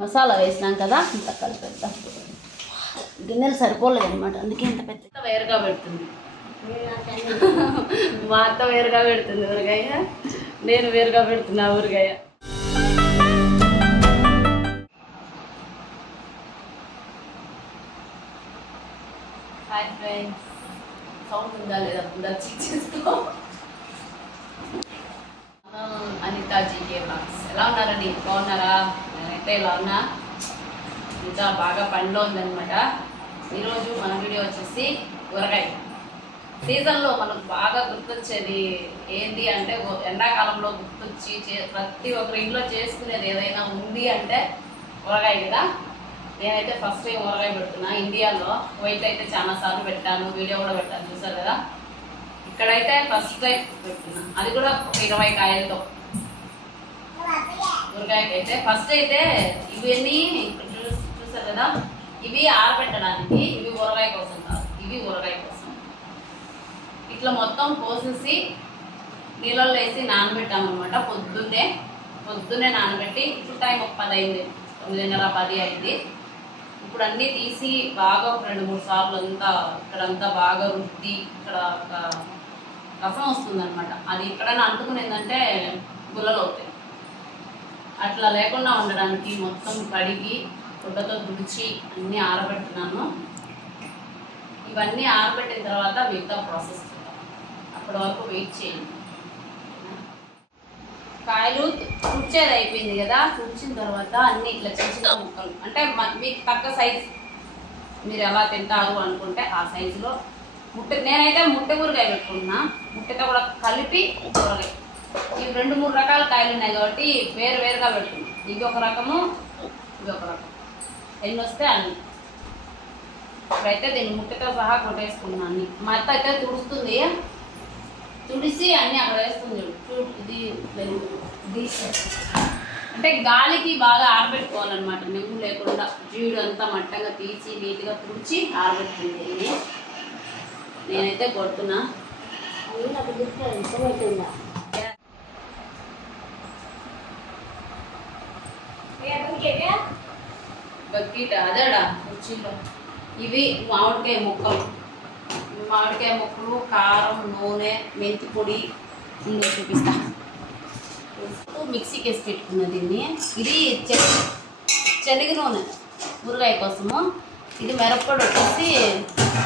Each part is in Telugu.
మసాలా వేసినాం కదా ఇంత కలిపేద్దాం. గిన్నెలు సరిపోలేదు అనమాట, అందుకే ఇంత పెద్ద వేరుగా పెడుతుంది. మా అత్త వేరుగా పెడుతుంది ఊరగాయ, నేను వేరుగా పెడుతున్నా ఊరగాయ. హాయ్ ఫ్రెండ్స్, సౌండ్ ఉందా లేదా ఉందా చెక్ చేసుకో. అనితా జీకే బాక్స్ ఎలా ఉన్నారండి? బాగున్నారా? నేనైతే ఇలా ఉన్నా, ఇంకా బాగా పండ్లో ఉందనమాట. ఈరోజు మన వీడియో వచ్చేసి ఊరగాయ. సీజన్లో మనకు బాగా గుర్తొచ్చేది ఏంటి అంటే, ఎండాకాలంలో గుర్తొచ్చి ప్రతి ఒక్కరి ఇంట్లో చేసుకునేది ఏదైనా ఉంది అంటే ఊరగాయ కదా. నేనైతే ఫస్ట్ టైం ఊరగాయ పెడుతున్నా ఇండియాలో. వైట్ అయితే చాలా సార్లు పెట్టాను, వీడియో కూడా పెట్టాను, చూసారు కదా. ఇక్కడైతే ఫస్ట్ టైం పెడుతున్నా, అది కూడా 20 కాయలతో. ఊరగాయకి అయితే ఫస్ట్ అయితే ఇవన్నీ చూసారు కదా, ఇవి ఆరబెట్టడానికి, ఇవి ఊరగాయ కోసం కాదు, ఇవి ఊరగాయ కోసం. ఇట్లా మొత్తం కోసేసి నీళ్ళల్లో వేసి నానబెట్టామన్నమాట. పొద్దున్నే నానబెట్టి, ఇప్పుడు టైం 10 అయింది, 9:30 10 అయింది. ఇప్పుడు అన్నీ తీసి బాగా 2-3 సార్లు అంతా ఇక్కడంతా బాగా రుద్ది, ఇక్కడ ఒక రసం వస్తుంది అనమాట. అది ఇక్కడైనా అంటుకునేందంటే గుల్లలు అవుతాయి. అట్లా లేకుండా ఉండడానికి మొత్తం కడిగి గుడ్డతో తుడిచి అన్నీ ఆరబెట్టున్నాను. ఇవన్నీ ఆరబెట్టిన తర్వాత మిగతా ప్రాసెస్ చేద్దాం, అప్పటి వరకు వెయిట్ చేయండి. కాయలు తుడిచేది అయిపోయింది కదా, తుడిచిన తర్వాత అన్నీ ఇట్లా చిన్న చిన్న ముక్కలు, అంటే మీకు తగ్గ సైజు, మీరు ఎలా తింటారు అనుకుంటే ఆ సైజులో నేనైతే ముట్టె ఊరగాయ పెట్టుకుంటున్నా. ముట్టెతో కూడా కలిపి ఊరగాయ. ఇవి 2-3 రకాల కాయలు ఉన్నాయి కాబట్టి వేరుగా పెడుతున్నాం. ఇవి ఒక రకము, ఇవి ఒక రకం, ఎన్ని వస్తే అన్ని. ఇప్పుడైతే దీన్ని ముట్టెతో సహా కొట్టేసుకున్నాను అన్ని. మా అత్త అయితే తుడుస్తుంది, తుడిసి అన్నీ అక్కడ వేస్తుంది. ఇది అంటే గాలికి బాగా ఆరబెట్టుకోవాలన్నమాట, నెమ్ము లేకుండా. జీడు అంతా మట్టంగా తీసి నీట్గా తుడిచి ఆరబెట్టుకుంది. నేనైతే కొడుతున్నా. బకెట్ అదేడా కుర్చీలో. ఇవి మామిడికాయ ముక్కలు, కారం, నూనె, మెంతి పొడి ముందు చూపిస్తా. మిక్సీకి వేసి పెట్టుకున్న దీన్ని. ఇది శనగ నూనె ఊరగాయ కోసము. ఇది మిరప్పొడి వచ్చేసి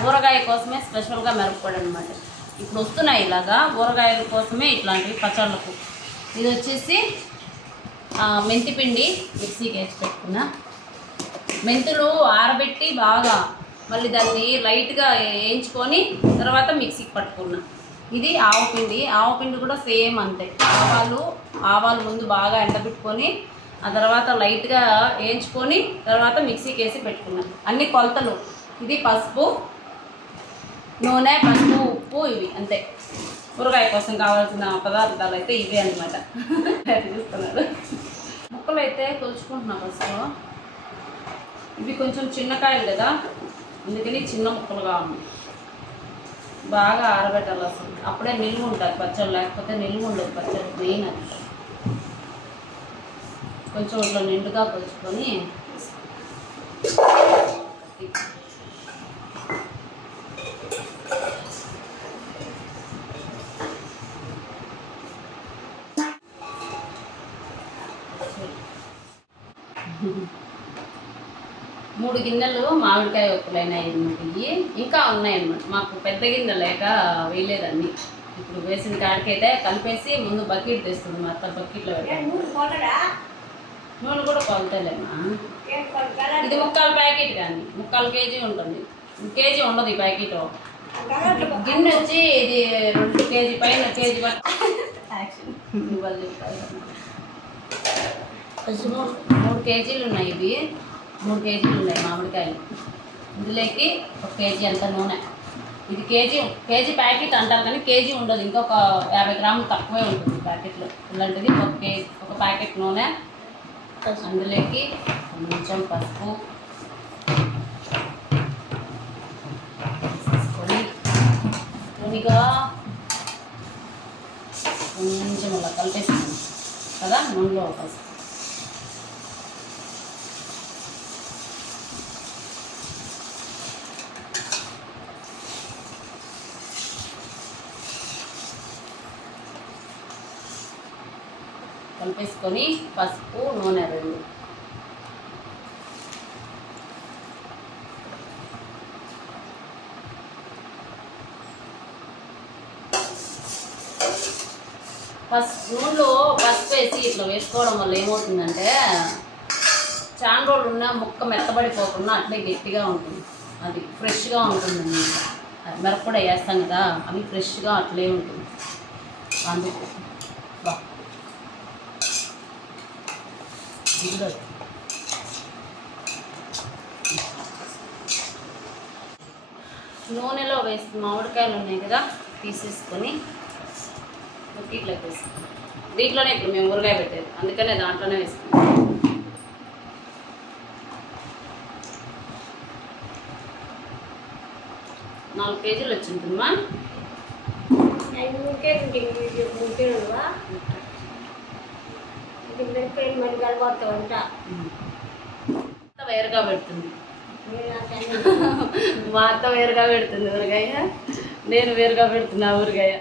ఊరగాయ కోసమే స్పెషల్గా మిరప్పొడి అనమాట. ఇప్పుడు వస్తున్నాయి ఇలాగా ఊరగాయల కోసమే ఇట్లాంటివి పచ్చళ్ళకు. ఇది వచ్చేసి మెంతి పిండి మిక్సీకి వేసి పెట్టుకున్నా. మెంతులు ఆరబెట్టి బాగా మళ్ళీ దాన్ని లైట్గా వేయించుకొని తర్వాత మిక్సీకి పట్టుకున్నా. ఇది ఆవపిండి కూడా సేమ్ అంతే. ఆవాలు ముందు బాగా ఎండబెట్టుకొని ఆ తర్వాత లైట్గా వేయించుకొని తర్వాత మిక్సీకి వేసి పెట్టుకున్నాను. అన్ని కొలతలు. ఇది పసుపు, నూనె, ఉప్పు, ఇవి అంతే. ఊరగాయ కోసం కావాల్సిన పదార్థాలు అయితే ఇవే అనమాట. చూస్తున్నారు. ముక్కలు అయితే కొలుచుకుంటున్నా ఫస్ట్. ఇవి కొంచెం చిన్నకాయలు కదా, అందుకని చిన్న ముక్కలుగా ఉన్నాయి. బాగా ఆరబెట్టాలి అసలు, అప్పుడే నిలువ ఉంటుంది పచ్చళ్ళు, లేకపోతే నిలువ ఉండదు పచ్చడి. మెయిన్ అది. కొంచెం ఇట్లా నిండుగా కొలుచుకొని మూడు గిన్నెలు మామిడికాయ ఒక్కలైనాయి అన్నమాట. ఇవి ఇంకా ఉన్నాయన్నమాట. మాకు పెద్ద గిన్నె లేక వేయలేదండి. ఇప్పుడు వేసిన కాడికైతే కలిపేసి ముందు బకెట్ తెస్తుంది మా అత్త. బకెట్లో పెట్టాను. నూనె కూడా కొలతలేమా. ఇది 3/4 ప్యాకెట్, కానీ 3/4 కేజీ ఉంటుంది. కేజీ ఉండదు ఈ ప్యాకెట్. గిన్నె వచ్చి ఇది 2 కేజీ పైన, కేజీ పట్టు. 3 కేజీలు ఉన్నాయి. ఇవి 3 కేజీలు ఉన్నాయి మామిడికాయలు. ఇందులోకి 1 కేజీ అంత నూనె. ఇది కేజీ ప్యాకెట్ అంటారు కానీ కేజీ ఉండదు, ఇంకొక 50 గ్రాములు తక్కువే ఉంటుంది ప్యాకెట్లో. ఇలాంటిది 1 ప్యాకెట్ నూనె. అందులోకి కొంచెం పసుపు వేసుకొని నూనెగా కొంచెం ఇలా కలిపేసుకుంది కదా నూనెలో పసుపు. కలిపేసుకొని పసుపు నూనె 2 నూనెలో పసుపు వేసి ఇట్లా వేసుకోవడం వల్ల ఏమవుతుందంటే చాలా రోజులు ఉన్న ముక్క మెత్తబడిపోకుండా అట్లే గట్టిగా ఉంటుంది, అది ఫ్రెష్గా ఉంటుంది. మిరప్పొడి వేస్తాం కదా, అవి ఫ్రెష్గా అట్లే ఉంటుంది. అందుకు నూనెలో వేసి మామిడికాయలు ఉన్నాయి కదా తీసేసుకొని దీంట్లోకి వేసుకుంటాం. దీంట్లోనే ఇప్పుడు మేము ఊరగాయ పెట్టేది, అందుకనే దాంట్లోనే వేసుకుంటాం. నాలుగు కేజీలు వచ్చిందమ్మా. 3 కేజీలు వేరుగా పెడుతుంది, మా అత్త వేరుగా పెడుతుంది ఊరగాయ, నేను వేరుగా పెడుతున్నా ఊరగాయ.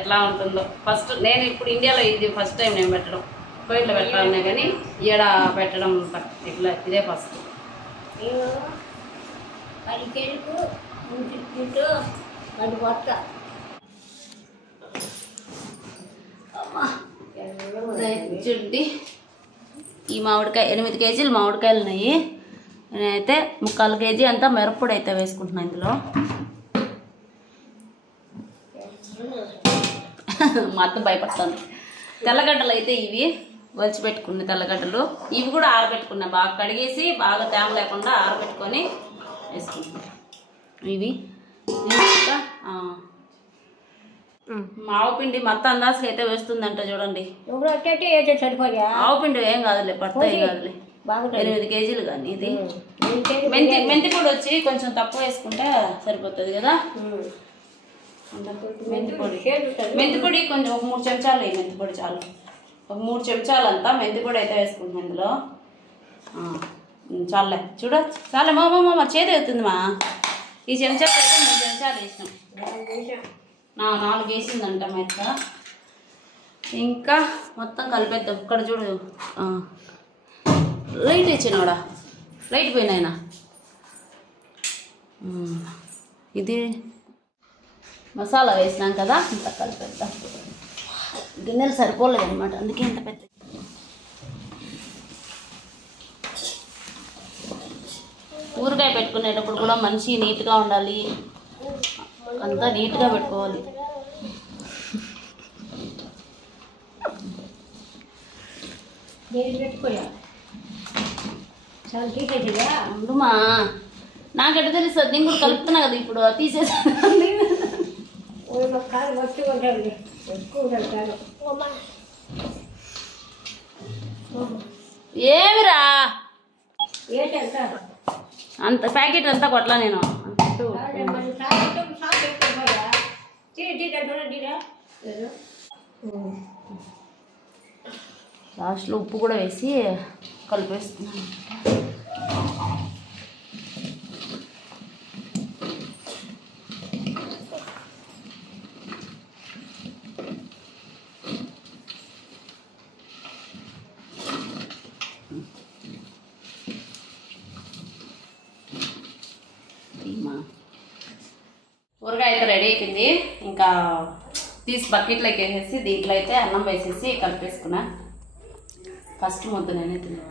ఎట్లా ఉంటుందో ఫస్ట్ నేను ఇప్పుడు ఇండియాలో ఇది ఫస్ట్ టైం నేను పెట్టడం, కోయిట్లో పెట్టాలనే కానీ ఈడ పెట్టడం ఇట్లా ఇదే ఫస్ట్. 10 కేజీలకు 10 కొత్త చూడండి. ఈ మామిడికాయ 8 కేజీలు మామిడికాయలు ఉన్నాయి. నేనైతే 3/4 కేజీ అంతా మిరప్పొడి అయితే వేసుకుంటున్నాను ఇందులో. మా అత్త భయపడతాను. తెల్లగడ్డలు అయితే ఇవి వలిచిపెట్టుకున్న తెల్లగడ్డలు, ఇవి కూడా ఆరబెట్టుకున్నా, బాగా కడిగేసి బాగా తేమ లేకుండా ఆరబెట్టుకొని వేసుకుంటున్నాను. ఇవి ఆవుపిండి మొత్త అందాజుగా అయితే వేస్తుందంట చూడండి. ఆవుపిండి ఏం కాదులే, పడతాయి కాదులే. 8 కేజీలు కానీ ఇది మెంతి పొడి వచ్చి కొంచెం తక్కువ వేసుకుంటే సరిపోతుంది కదా. మెంతిపొడి కొంచెం ఒక 3 చెంచాలు వేయి, మెంతిపొడి చాలు. ఒక 3 చెంచాలు అంతా మెంతిపొడి అయితే వేసుకుంటున్నాను ఇందులో. చాలే చూడ, చాలే మా చేతి అవుతుంది మా. ఈ చెంచాలు అయితే 3 చెంచాలు వేసినాం, 4 వేసిందంట మెత్త. ఇంకా మొత్తం కలిపేద్దాం. ఇక్కడ చూడు, లైట్ ఇచ్చినాడా, లైట్ పోయినాయన. ఇది మసాలా వేసినాం కదా, ఇంత కలిపేద్దాం. గిన్నెలు సరిపోలేదు అనమాట, అందుకే ఇంత పెద్ద. ఊరగాయ పెట్టుకునేటప్పుడు కూడా మనిషి నీట్గా ఉండాలి, అంతా నీట్గా పెట్టుకోవాలి. అందుమా నాకెట్ట తెలుస్తుంది, నేను కూడా కలుపుతున్నా కదా ఇప్పుడు, తీసేసాను. ఏమిరా అంత ప్యాకెట్ అంతా కొట్లా నేను. లాస్ట్లో ఉప్పు కూడా వేసి కలిపేస్తున్నాను. ఊరగాయ అయితే రెడీ అయిపోయింది. ఇంకా తీసి బకెట్లోకి వేసేసి దీంట్లో అయితే అన్నం వేసేసి కలిపేసుకున్నా. ఫస్ట్ ముద్ద నేనే తిన్నా,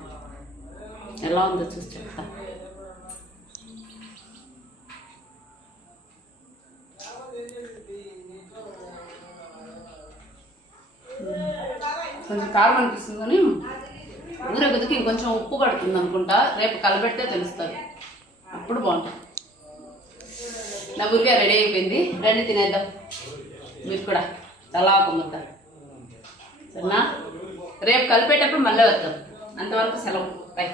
ఎలా ఉందో చూసి చెప్తా. కొంచెం కారం అనిపిస్తుంది కానీ ఊరగదికి ఇంకొంచెం ఉప్పు పడుతుంది అనుకుంటా, రేపు కలబెడితే తెలుస్తుంది, అప్పుడు బాగుంటుంది. నా ఊరిగా రెడీ అయిపోయింది, రండి తినేద్దాం. మీరు కూడా తలా ఒక ముద్ద, సరేనా? రేపు కలిపేటప్పుడు మళ్ళీ వద్దాం. అంతవరకు సెలవు, బై.